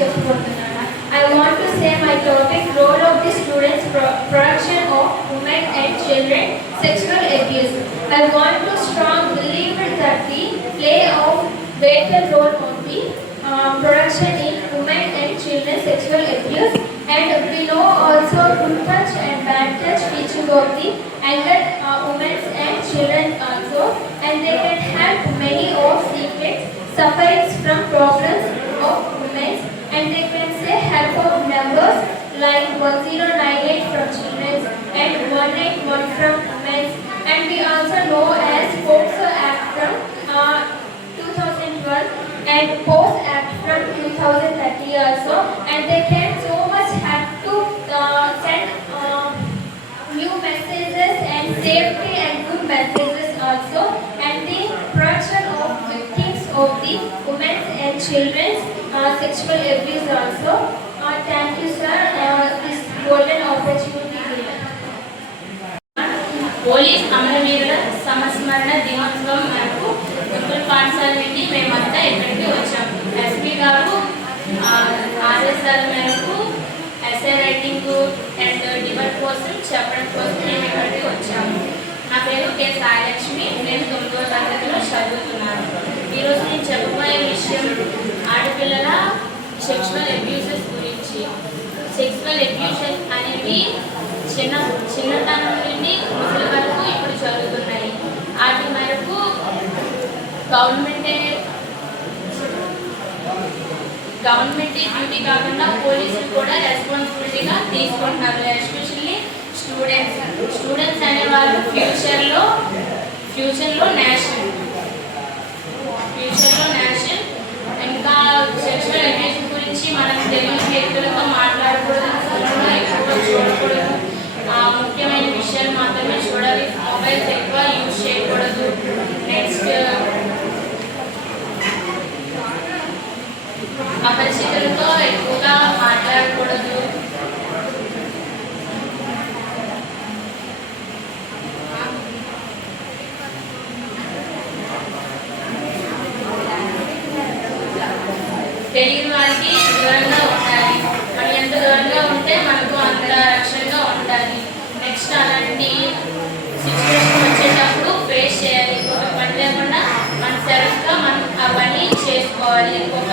I want to say my topic role of the students production of women and children sexual abuse. I want to strong believe that the play of greater role on the uh, production in women and children sexual abuse and we know also good touch and bad touch teaching of the anger uh, women and children also and they can have many of secrets suffering from problems women and they can say help of numbers like 1098 from children and 181 from women. And we also know as POCSO Act from uh, 2012 and POST Act from 2030 also. And they can so much have to uh, send uh, new messages and safety and good messages also. And the protection of things of the children. uh, sexual abuse also. Uh, thank you sir, uh, this golden opportunity given. Police అమరవీరుల సంస్మరణ దినోత్సవం మేరకు గుంటూరు పాఠశాల నుండి మేమంతా ఇక్కడికి వచ్చాము SP గారు ఆదేశాల మేరకు ఎస్ఏ రైటింగ్ అండ్ డిబట్ కోసం చెప్పడం కోసం మేము ఇక్కడికి వచ్చాము నా పేరు కె సాయలక్ష్మి నేను తొమ్మిదవ తరగతిలో చదువుతున్నాను ఈరోజు నేను చెప్పబోయే విషయం ఆడపిల్లల సెక్షువల్ అబ్యూసెస్ గురించి. సెక్షువల్ అబ్యూసెస్ అనేవి చిన్న చిన్నతనం నుండి ముసలి వరకు ఇప్పుడు జరుగుతున్నాయి. వాటి మేరకు గవర్నమెంటే గవర్నమెంట్ డ్యూటీ కాకుండా పోలీసులు కూడా రెస్పాన్సిబిలిటీగా తీసుకుంటున్నారు. ఎస్పెషల్లీ స్టూడెంట్స్ స్టూడెంట్స్ అనేవాళ్ళు ఫ్యూచర్లో ఫ్యూచర్లో నేషనల్ అపరిచితులతో ఎక్కువగా మాట్లాడకూడదు. తెలియని వారికి దూరంగా ఉండాలి. మనం ఎంత దూరంగా ఉంటే మనకు అంత రక్షణగా ఉండాలి. నెక్స్ట్ అలాంటి సిచ్యువేషన్ వచ్చేటప్పుడు ఫేస్ చేయాలి. ఒక పని లేకుండా మన సెల్ఫ్గా మనం ఆ పని చేసుకోవాలి. ఇంకొక